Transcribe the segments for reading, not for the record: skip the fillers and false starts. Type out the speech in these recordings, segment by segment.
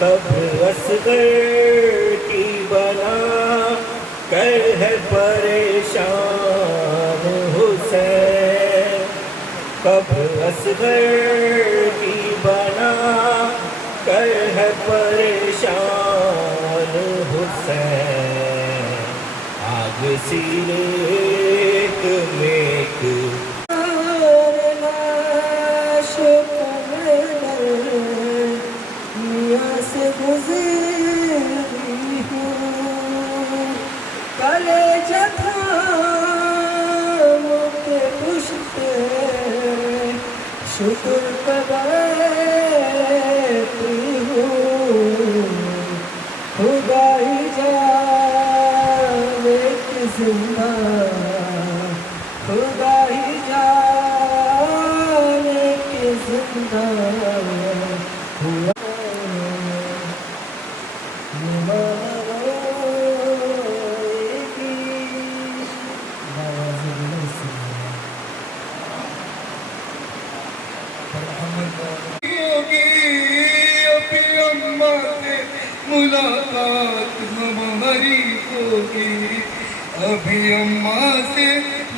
कब असगर की बना कर है परेशान हुसैन, कब असगर की बना कर है परेशान हुसैन। आग सीने में शुक्र बैठी हूँ, खुदा ही जाने कि जिंदा, खुदा ही जाने कि जिंदा हुआ। मुलाकात हमारी होगी, अभी अम्मा से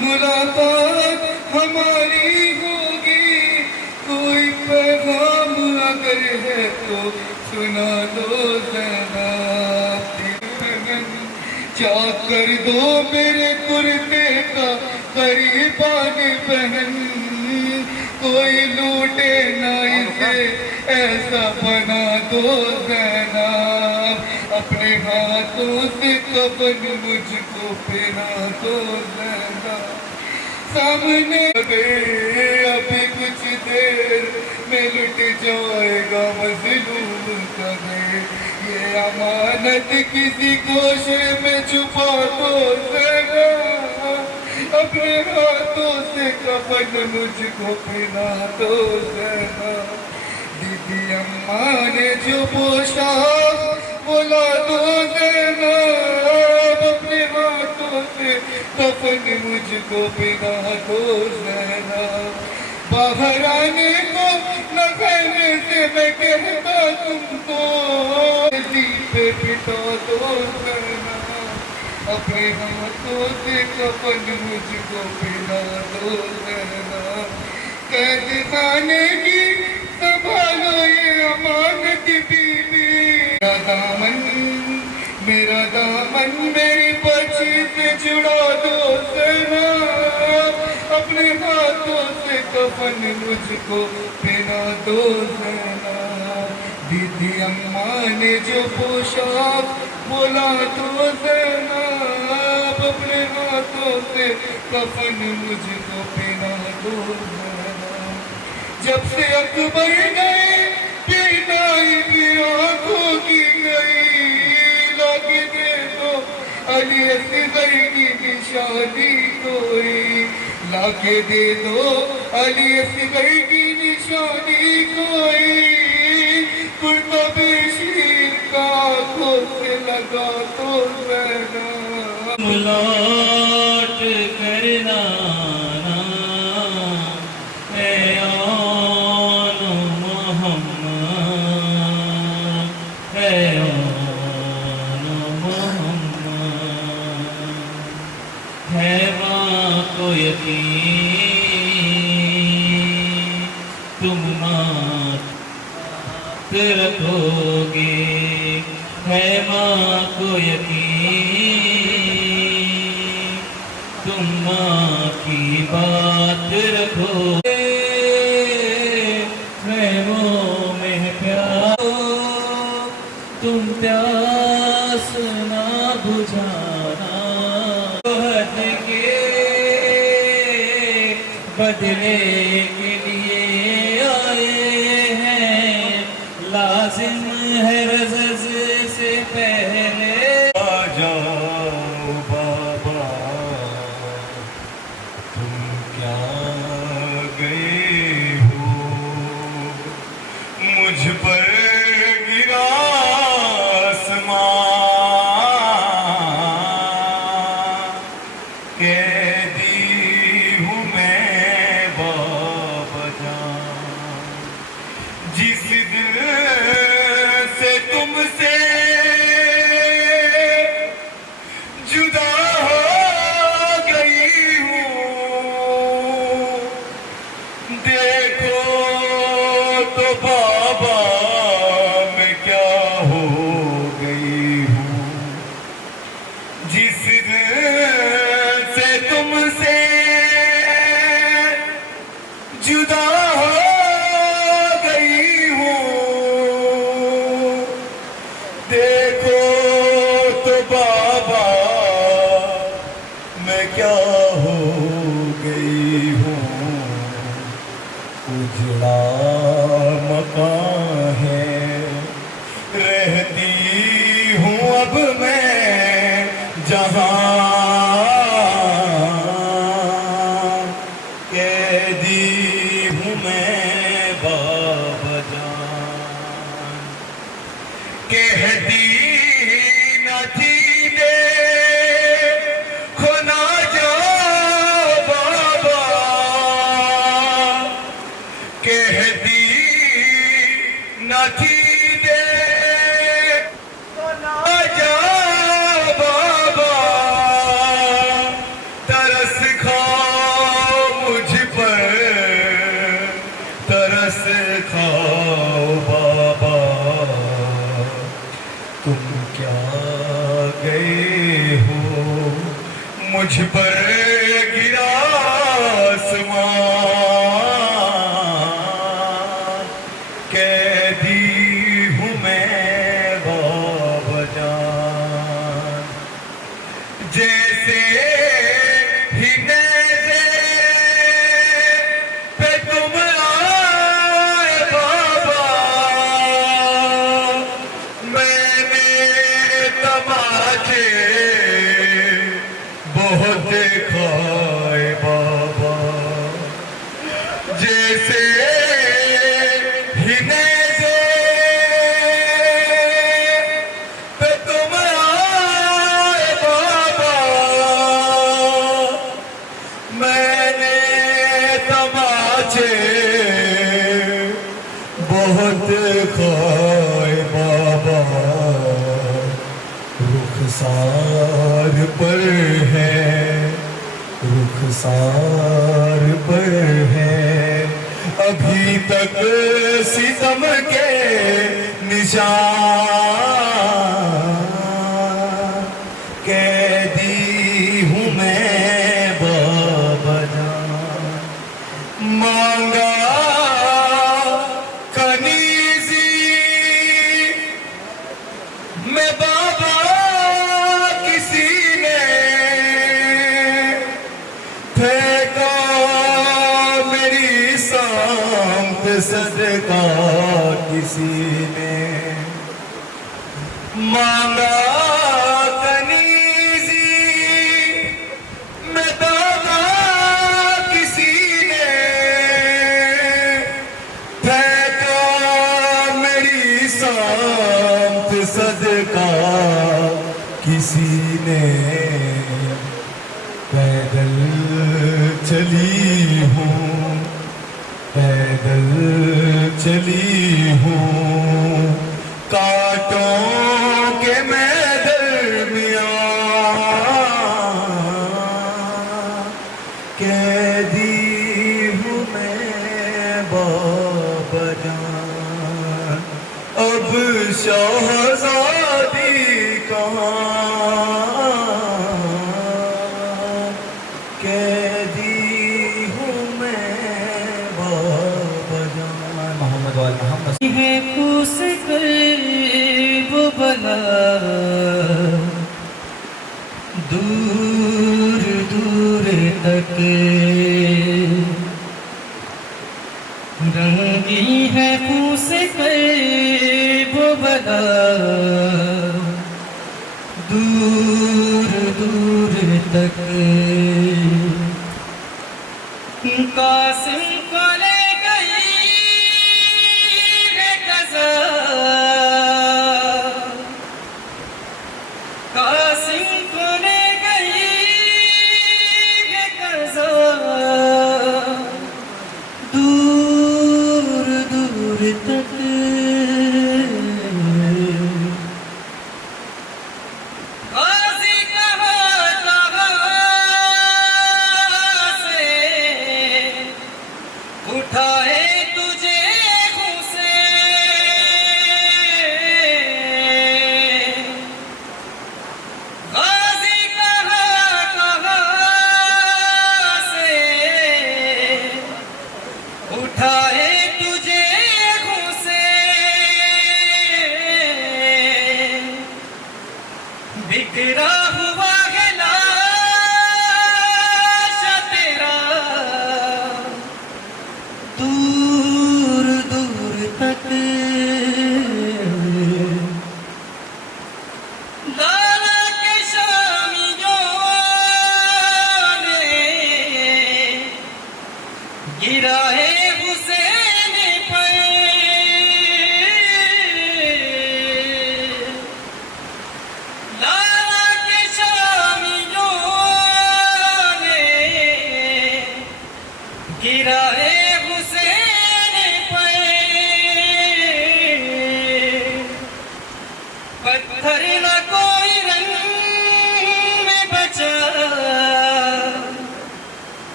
मुलाकात हमारी होगी। कोई पैगाम अगर है तो सुना दो ज़ैनब बहन, क्या कर दो मेरे कुर्ते का गरीबान बहन। कोई लूटे ना इसे ऐसा बना दो ज़ैनब, अपने हाथों से कफन मुझको पहना दो ज़ैनब। सामने गए अभी कुछ देर में लुट जाएगा मज़लूम का घर, ये अमानत किसी गोशे में छुपा दो ज़ैनब, अपने हाथों से कफन मुझको पहना दो ज़ैनब। दीदी अम्मा ने जो पोशाक बोला दो ज़ैनब, अपने हाथों से कफन मुझको पहना दो ज़ैनब। बाहर आने को न कहने से मैं कहता तुमको, पे बिठा दो ज़ैनब, अपने हाथों से कफन मुझको पहना दो ज़ैनब। कैद खाने की संभालो ये अमानत बीवी, मेरा दामन मेरी बच्ची से जुड़ा दो ज़ैनब, अपने हाथों से कफन मुझको पहना दो ज़ैनब। दीदी अम्मा ने जो पोशाक बोला दो ज़ैनब, अपने हाथों से कफन मुझको पहना दो ज़ैनब। जब से अकबर गए बीनाई भी आंखों की गई, लाके दे दो अली असगर की निशानी कोई, लाके दे दो अली असगर की निशानी कोई। कुर्ता बेशीर का आंखों से लगा तो ज़ैनब, लौट करना तुम मात रखोगे, है माँ को यकीन, तुम माँ की बात रखोगे। रहमों में प्यार तुम प्यास ना बुझाना, हद के बदले के लिए आए हैं, लाजिम है रज़ज़ से पहले आ जाओ बाबा। तुम क्या गए हो मुझ पर गिरा आसमां, कैदी हूँ मैं बाबा जान, जिस दिल से तुमसे जुदा हो गई हूँ, देखो तो बाबा मैं क्या हो गई हूँ, जिस दिल से तुमसे जुदा हो गई हूँ, देखो तो बाबा मैं क्या हो गई हूँ, उजड़ा मकान है, रहती हूँ अब मैं जहाँ, कैदी हूँ मैं बाबा जान, कहती न थी देखो ना जाओ बाबा, कहती न थी देखो ना जाओ बाबा, तरस खाओ मुझ पर, तरस खाओ बाबा, तुम क्या गए हो मुझ पर गिरा आसमां, कैदी हूँ मैं बाबा जान, जैसे ही नैज़े पे तुम आए बाबा, मैंने तमाचे बहुत खाए बाबा, जैसे ही नैज़े पे तुम आए बाबा, मैंने तमाचे बहुत खाए बाबा, रुखसार पर है, रुखसार पर है, अभी तक सितम के निशान, कैदी हूँ मैं बाबा जान, मांगा कनीज़ी मैं बाबा किसी ने, फेंका मेरी सामत सदका किसी ने, मांगा कनीज़ी मैं बाबा किसी ने, फेंका मेरी सामत सदका किसी ने, पैदल चली हूँ, पैदल चली हूँ, कांटों के मैं दरमियाँ, कैदी हूँ मैं बाबा जान, अब शहज़ादी कहाँ, कैदी हूँ मैं बाबा जान, मोहम्मद वाल मोहम्मद है कुस कल्ब बला, दूर दूर तक रंगी है कुस कल्ब बला, दूर दूर तक कासिम को ले गई है कज़ा, कासिम को ले गई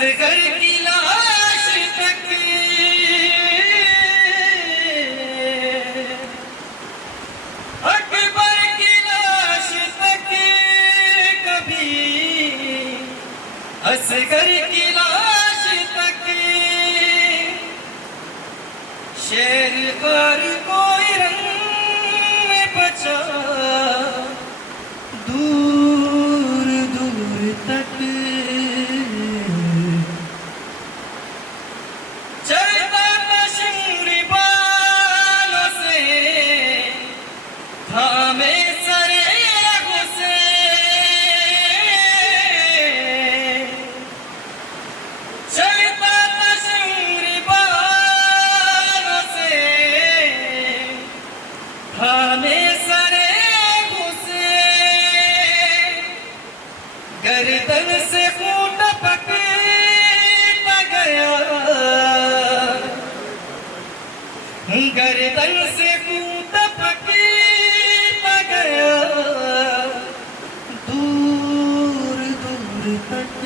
असगर की लाश तक अकबर की लाश तक कभी असगर की लाश तक शेर कार कोई रंग में बचा दूर दूर तक चलता था शिंगरी बालों से थामे सरे से चलता था शिंगरी बालों से थामे सरे से गर्दन से खून टपकता गया गर्दन से खून टपकता गया दूर दूर तक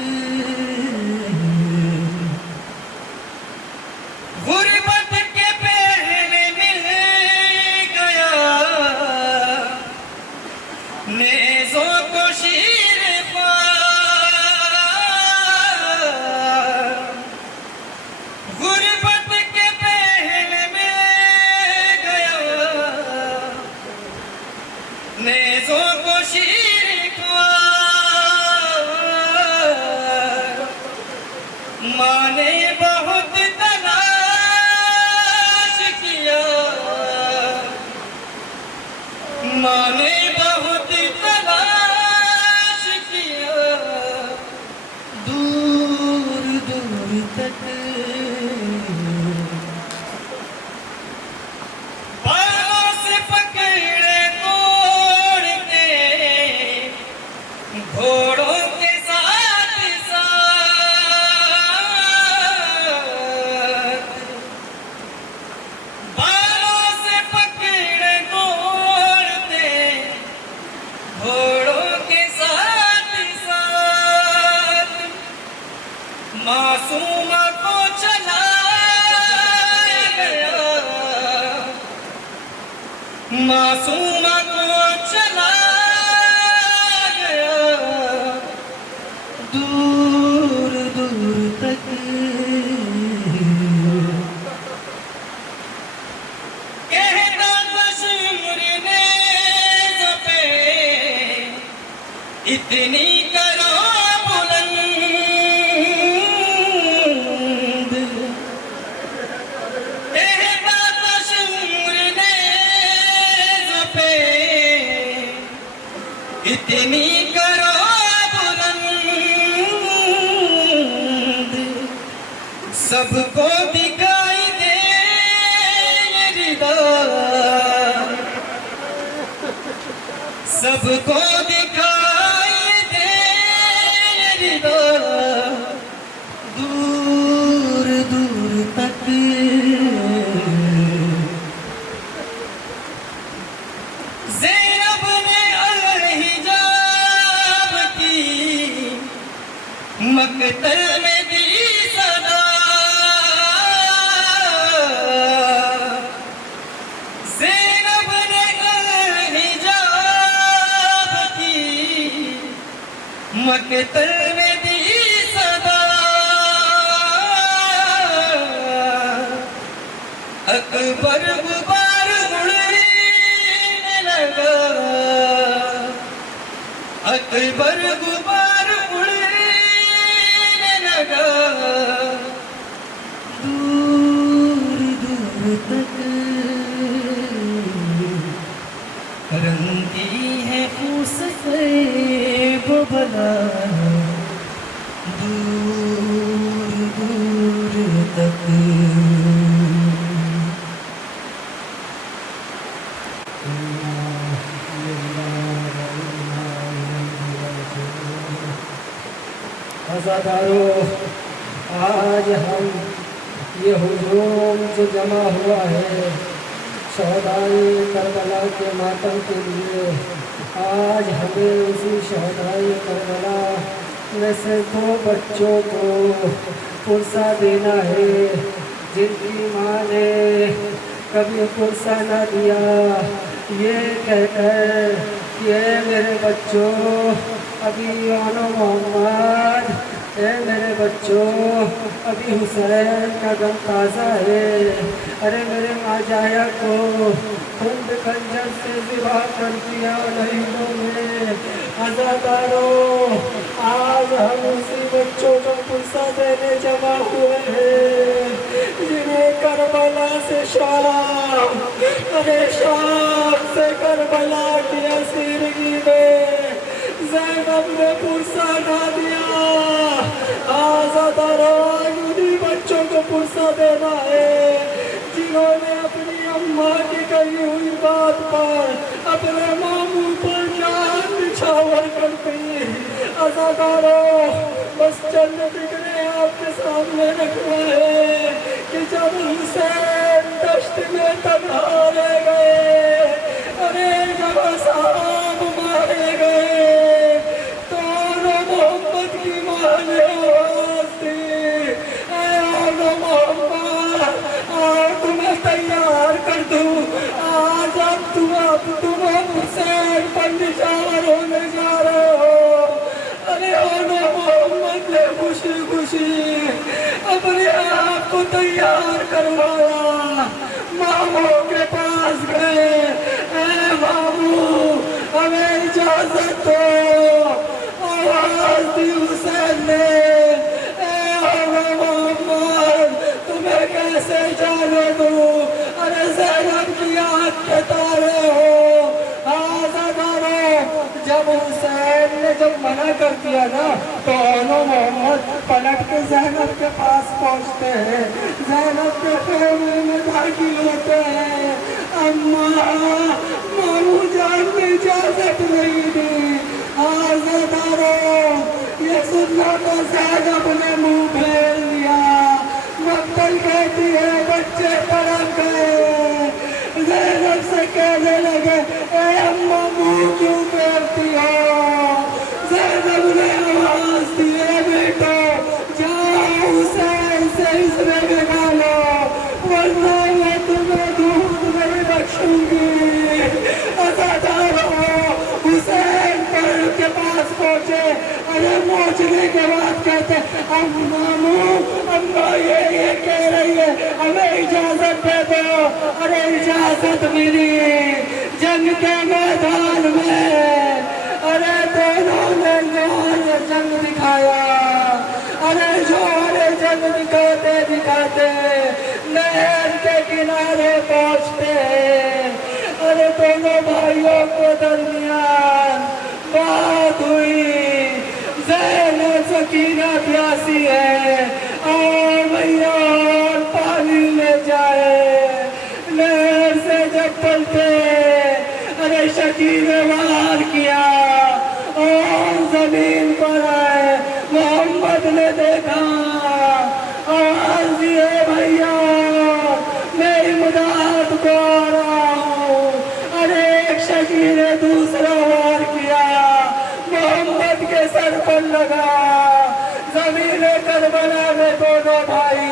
गुर्बत के पहले मिल गया नेज़ों को शीर गुर्बत के पहले मिल गया नेज़ों को शीर माँ ने बहुत तलाश किया माँ ने बहुत तलाश किया दूर दूर तक बालों से पकड़े तोड़ते घोड़ों के साथ साथ बालों से पकड़े तोड़ते घोड़ों के साथ साथ मासूमा को चलाया गया मासूमा को चलाया गया दूर दूर तक कहता था शिमरी ने पे इतनी करो बुलंद कहता था शिमरी ने पे इतनी करो बुलंद सबको दिखाई दे ये रिदा सबको दिखाई दे ये रिदा दूर दूर तक ज़ैनब ने अलहिजाब की मकतल में दी सदा ज़ैनब ने अलहिजाब की मकतल में दी सदा अकबर गुबार उड़ने लगा अकबर गुबार उड़ने लगा दूर दूर तक रंगी है फूस से वो भला दूर दूर तक अज़ादारों, आज हम ये हुजूम जो जमा हुआ है शहदाए करबला के मातम के लिए, आज हमें उसी शहदाए करबला वैसे दो बच्चों को पुरसा देना है जिनकी माँ ने कभी पुरसा न दिया, ये कहकर कि मेरे बच्चों अभी ओनो मोहम्मद, मेरे बच्चों अभी हुसैन का गम ताज़ा है। अरे मेरे माँ जाया को खुद खंजर से ज़िबा कर दिया लहरों में। अज़ादारों, आज हम उसी बच्चों को पुरसा देने जमा हुए हैं जिन्हें करबला से शाम, अरे शाम से करबला की असीरगी में ज़ैनब ने पुरसा ना दिया। आज़ादारों, उन्हीं बच्चों को पुरसा देना है जिन्होंने अपनी अम्मा की कही हुई बात पर अपने मामू पर जान निछावर कर दी। अज़ादारों, बस चंद फिक्रे आपके सामने रखना है कि जब हुसैन दश्त में तन्हा रह गए, अरे जब असहाब मारे गए, तो मोहम्मद की माँ ने आवाज़ दी, मोहम्मद, तुम्हें तैयार कर दूं, आज अब तुम हुसैन पर निशावर होने जा रहे हो। अरे मोहम्मद ने खुशी खुशी अपने आप को तैयार करवाया, मामू के पास गए, मामू हमें इजाजत दो। आवाज दी हुसैन ने, मोहम्मद तुम्हें कैसे जाने दूं, अरे ज़ैनब की आँख के तारे हो। आज़ादारों, जब हुसैन ने जब मना कर दिया ना, तो मोहम्मद पलट के ज़ैनब के पास पहुँचते हैं, ज़ैनब के खेमे में दाखिल होते हैं। अम्मा, मामू जान ने इजाजत नहीं दी। आज़ादारों, ये सुनना तो ज़ैनब ने मुँह फेर लिया। मक्तल कहती है बच्चे तड़प गए। ज़ैनब से कहने लगे, अम्मा मुँह क्यों फेरती हो। ज़ैनब ने आवाज़ दी, बेटो जाओ हुसैन से इसमें बिगा लो, वरना मैं तुम्हें दूध नहीं बख्शूंगी। अज़ादारों, हुसैन पर के पास पहुँचे, अरे पहुँचने के बाद कहते, अम्मा ये कह रही है हमें इजाजत दे दो। अरे इजाजत मिली जंग के मैदान में, अरे दोनों ने जोहर जंग दिखाया। अरे जोहर जंग दिखाते दिखाते नहर के किनारे पहुँचते, अरे दोनों भाइयों को दरमियान बात हुई। ज़ैनब सकीना प्यासी है और भैया और पानी ले जाए। नहर से जब पलटे, अरे शकील ने वार किया और जमीन पर आए। मोहम्मद ने देखा, आवाज़ दिए, भैया मैं इमदाद को आ रहा हूँ। अरे एक शकील ने दूसरा वार किया, मोहम्मद के सर पर लगा। ज़मीन करबला में दोनों भाई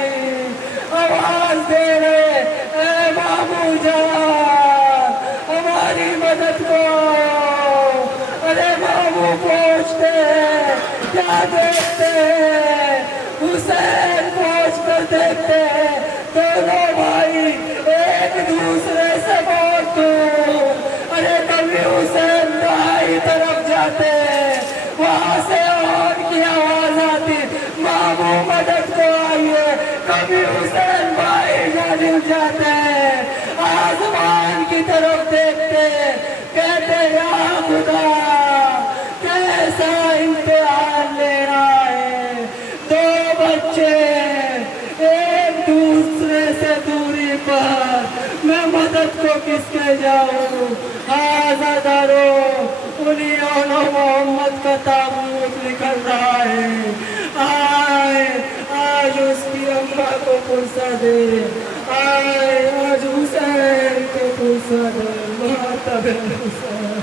आवाज दे रहे, ए मामू जान हमारी मदद को। अरे मामू पहुँचते क्या देखते हैं, हुसैन पहुँच कर देखते हैं दोनों भाई एक दूसरे से बहुत दूर। अरे कभी हुसैन दाई तरफ जाते, वहाँ से और की आवाज आती, मामू मदद को आइए। कभी हुसैन भाई जानिब जाते हैं, आसमान की तरफ देखते, कहते या खुदा कैसा इम्तिहान ले रहा है। दो बच्चे एक दूसरे से दूरी पर, मैं मदद को किसके जाऊं। आज़ादारों, उन्हीं मोहम्मद का ताबूत निकल रहा है। आए आज उसकी अम्मा को पुरसा दे, आए आज हुसैन को पुरसा दे। मातब हुसैन।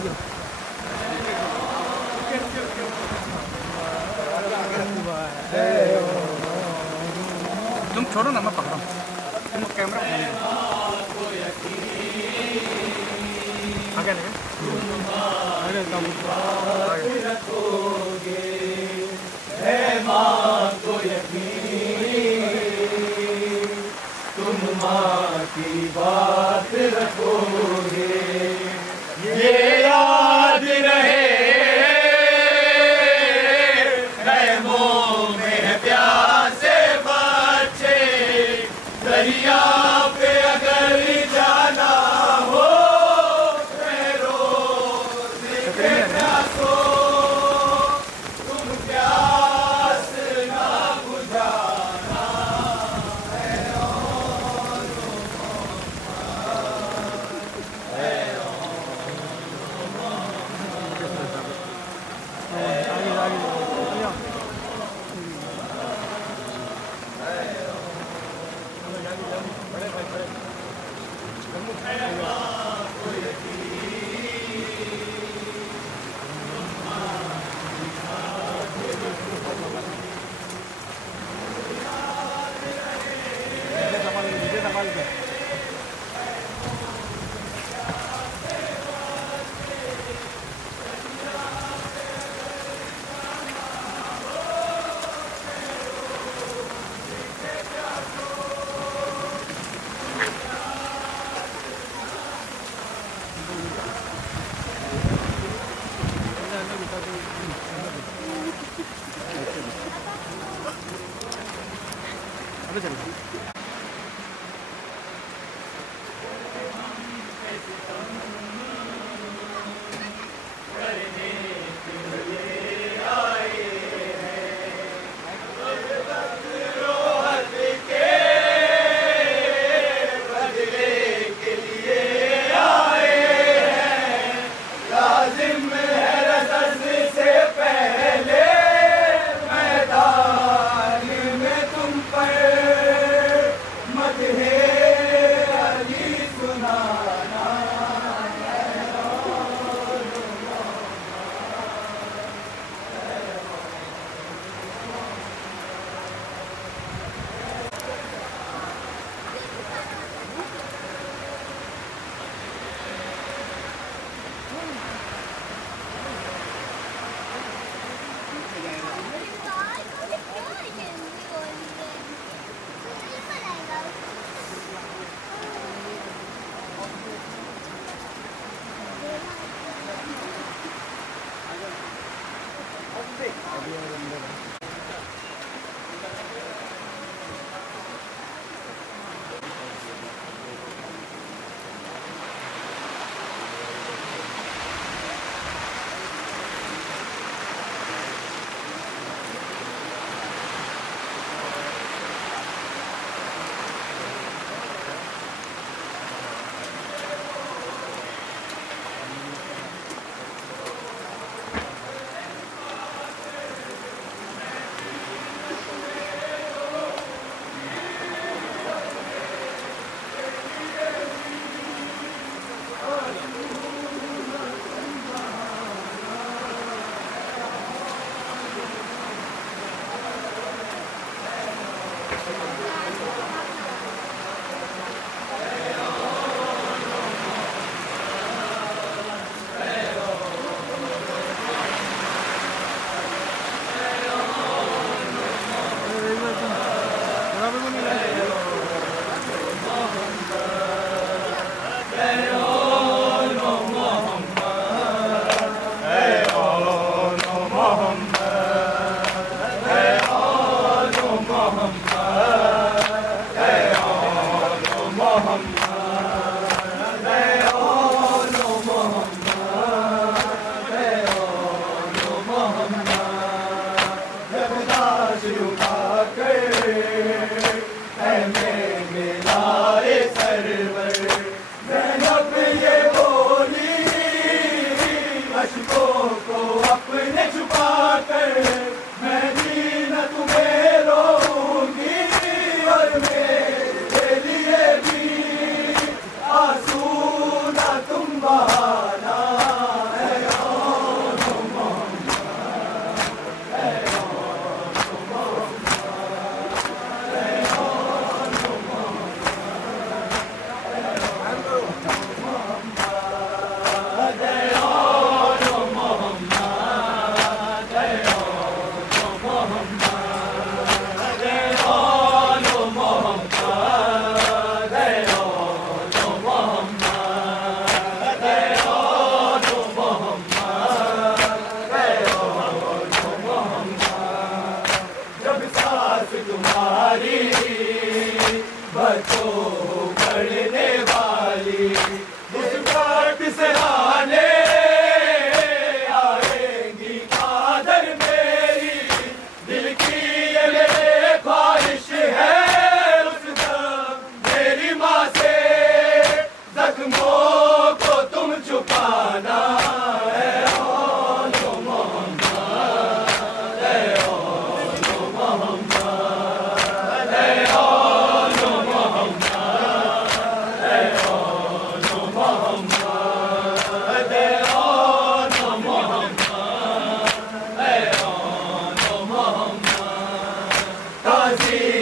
तुम छोड़ो ना, मैं पकड़ा तुम कैमरा आगे तुम माँ की बात रखोगे, ये याद रहे रहमों में प्यासे बच्चे, दरिया पे अगर जाना हो रोज के प्यासो, तुम प्यास ना बुझाना अबे चलो।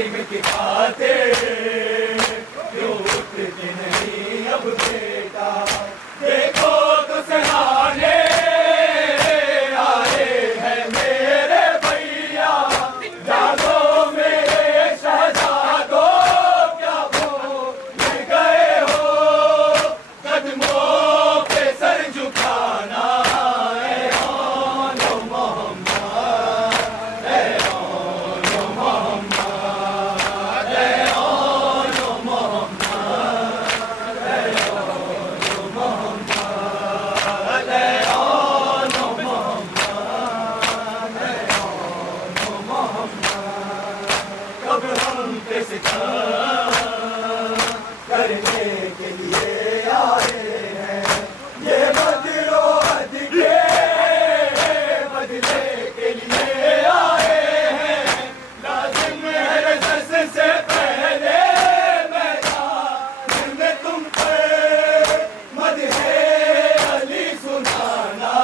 प्रेम की बातें क्यों उतरती नहीं अब बेटा। देखो तो सहारे आए हैं मेरे भैया, जागो मेरे शहजादों, क्या भूल गए हो कदमों पे सर झुकाना। कब हम पे सितम करने के लिए आए हैं, ये बदलो बदले बदले के लिए आए हैं। लाजिम है रजस से पहले मैदान में तुम पर मदहे अली सुनाना।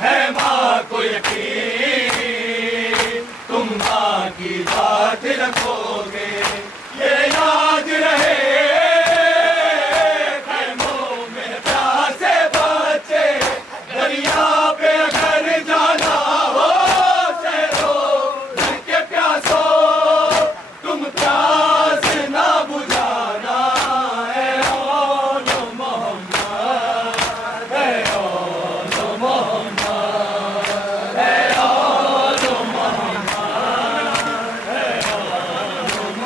है माँ को यकीन तुम माँ की बात रखोगे, ये याद रहे खैमों में प्यासे बच्चे। दरिया पे अगर जाना हो शहरों के प्यासो, तुम प्यास ना बुझाना। है ओ मोहम्मद, है ओ मोहम्मद, है ओ मोहम्मद, है ओ मोहम्मद, है ओ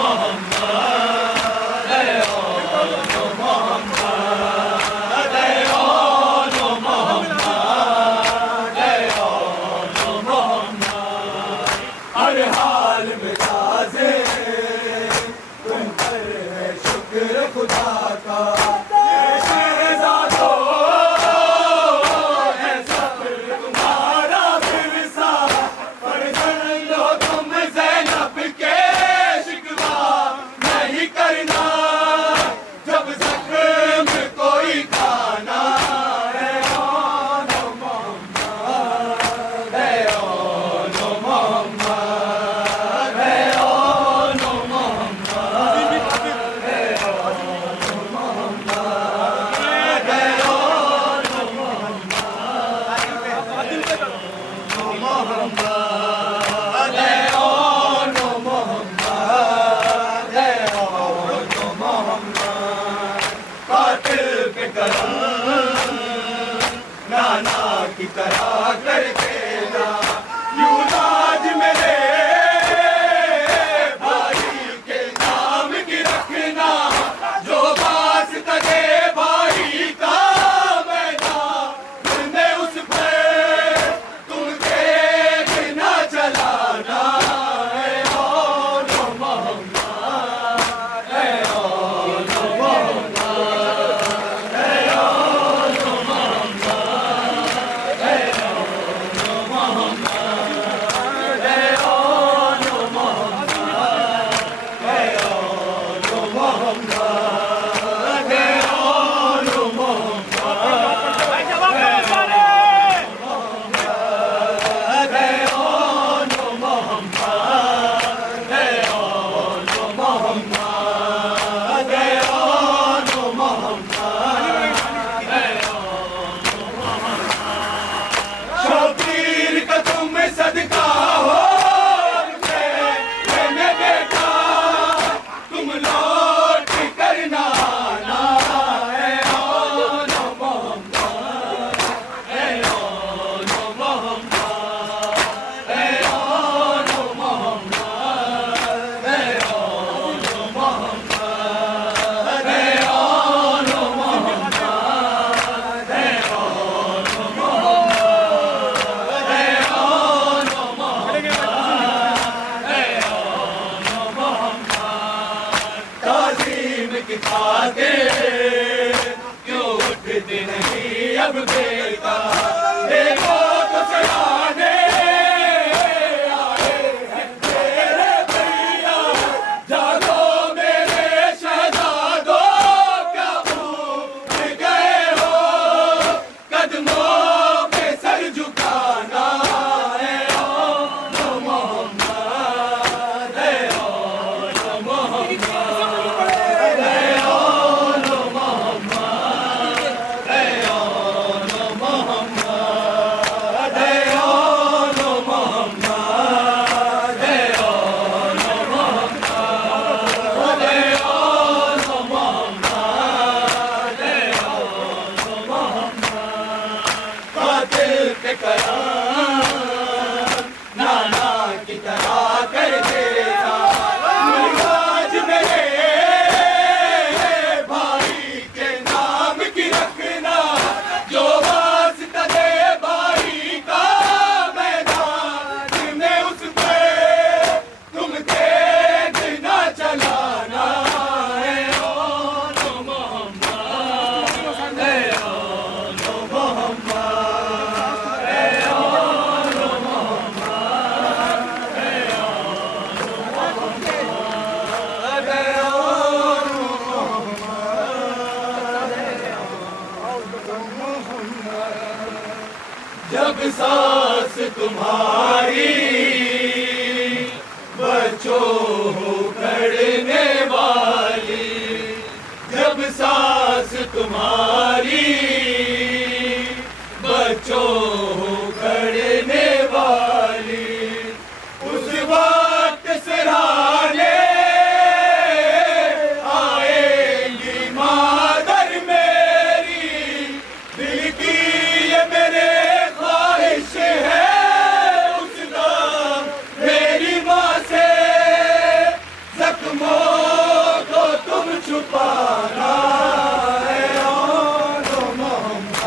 मोहम्मद, है ओ मोहम्मद, है ओ मोहम्मद, है ओ मोहम्मद। हर हाल में ताज़े तुम पर है शुक्र खुदा का। ये शहज़ादों है सब्र तुम्हारा विरसा, फर्जंदो तुम ज़ैनब के शिकवा नहीं करना, जब ज़ख्म कोई खाना। है ओ मोहम्मद, है ओ मोहम्मद, है ओ मोहम्मद, है ओ मोहम्मद, है ओ मोहम्मद, है ओ मोहम्मद, है ओ मोहम्मद। कातिल पे करम नाना की तरह करके ना, यूं लाज मेरे भाई के नाम की रखना। जो बास तगे भाई का मैदान में उस पर तुम देख ना चलाना। है ओ मोहम्मद, है ओ मोहम्मद, है ओ मोहम्मद, है ओ की खातिर क्यों उठते नहीं अब बेकार। देखो तो सयाने आए हैं तेरे भैया, जागो मेरे शहजादों, क्या भूल गए हो कदमों पे सर झुकाना है। ओ मोहम्मद, ओ मोहम्मद, कातिल पे कराम नाना की तरह कर देता। आज मेरे भाई के नाम की रखना, जो वास्ता दे भाई का मैदान में उस पे तुम तेज ना चलाना है। ओ मोहम्मद, ओ मोहम्मद, जब सांस तुम्हारी बच्चों हो खड़ने वाली, जब सांस तुम्हारी बच्चों हो खड़ने वाली, उस वक्त सिरहाने आएगी मादर मेरी। दिल की ये मेरे ख्वाहिश है उस नाम मेरी माँ से, जख्मों को तुम छुपाना है। ओ मोहम्मद,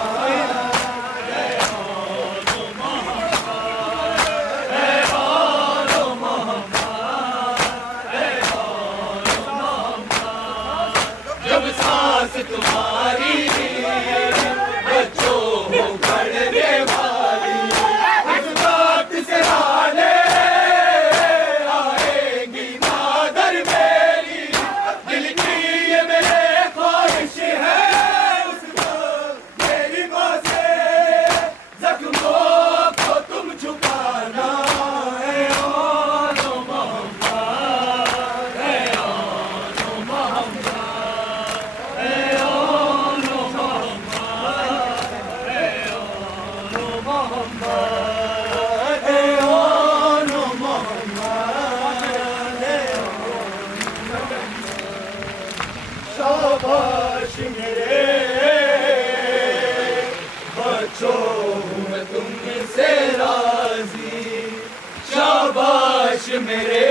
जब सांस तुम्हारी बच्चों हो खड़ने वाली, उस वक्त से आने आएगी मादर मेरी। दिल की ये मेरे ख्वाहिश है उस वक्त मेरी माँ से, जख्मों को तुम छुपाना है। ओ मोहम्मद, ओ मोहम्मद, शाबाश मेरे बच्चों, मैं तुमसे राजी। शाबाश मेरे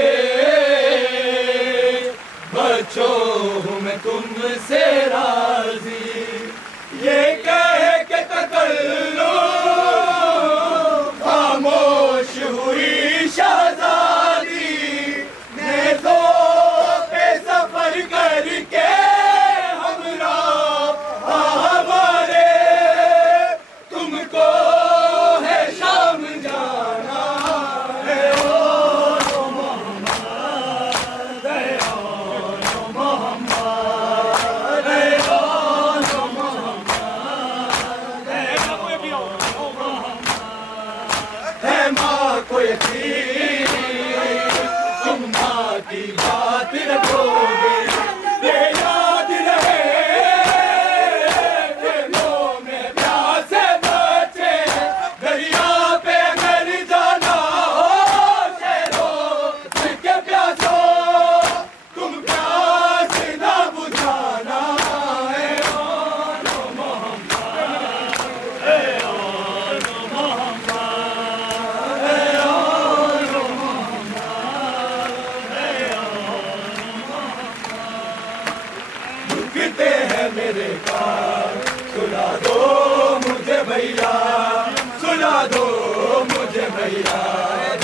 बच्चों, मैं तुमसे राजी। ये कह के तकल्लुम खामोश हुई शहजादी, नेज़ों पे सफर करके हमरा हमारे, तुमको है शाम जाना है। ओ मोहम्मद, ओ मोहम्मद, ओ मोहम्मद, है माँ को यकीन तुम माँ की बात रखोगे। ये याद रहे खेलों में प्यासे बच्चे, दरिया पे अगर जाना हो शेरों के प्यासों, तुम प्यास ना बुझाना है। ओ मोहम्मद, ओ मोहम्मद, दुखते हैं मेरे कान, सुना दो मुझे भैया, सुना दो मुझे भैया।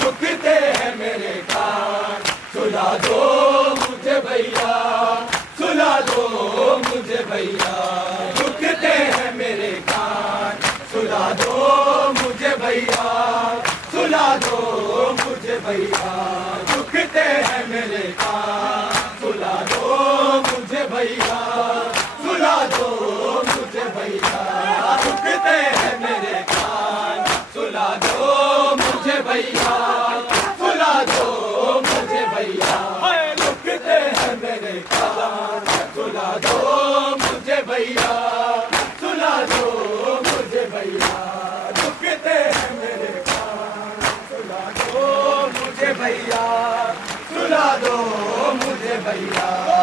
दुखते हैं मेरे कान, सुना दो मुझे भैया, सुना दो मुझे भैया, दुखते हैं मेरे कान, सुला दो मुझे भैया, सुला दो मुझे भैया, दुखते हैं मेरे कान, सुला दो मुझे भैया, सुला दो मुझे भैया, दुखते हैं मेरे कान, सुला दो मुझे भैया, सुला दो मुझे भैया, दुखते हैं मेरे कान, सुला दो मुझे भैया, सुला दो मुझे भैया, दुखते हैं मेरे कान, सुला दो मुझे भैया, सुला दो मुझे भैया।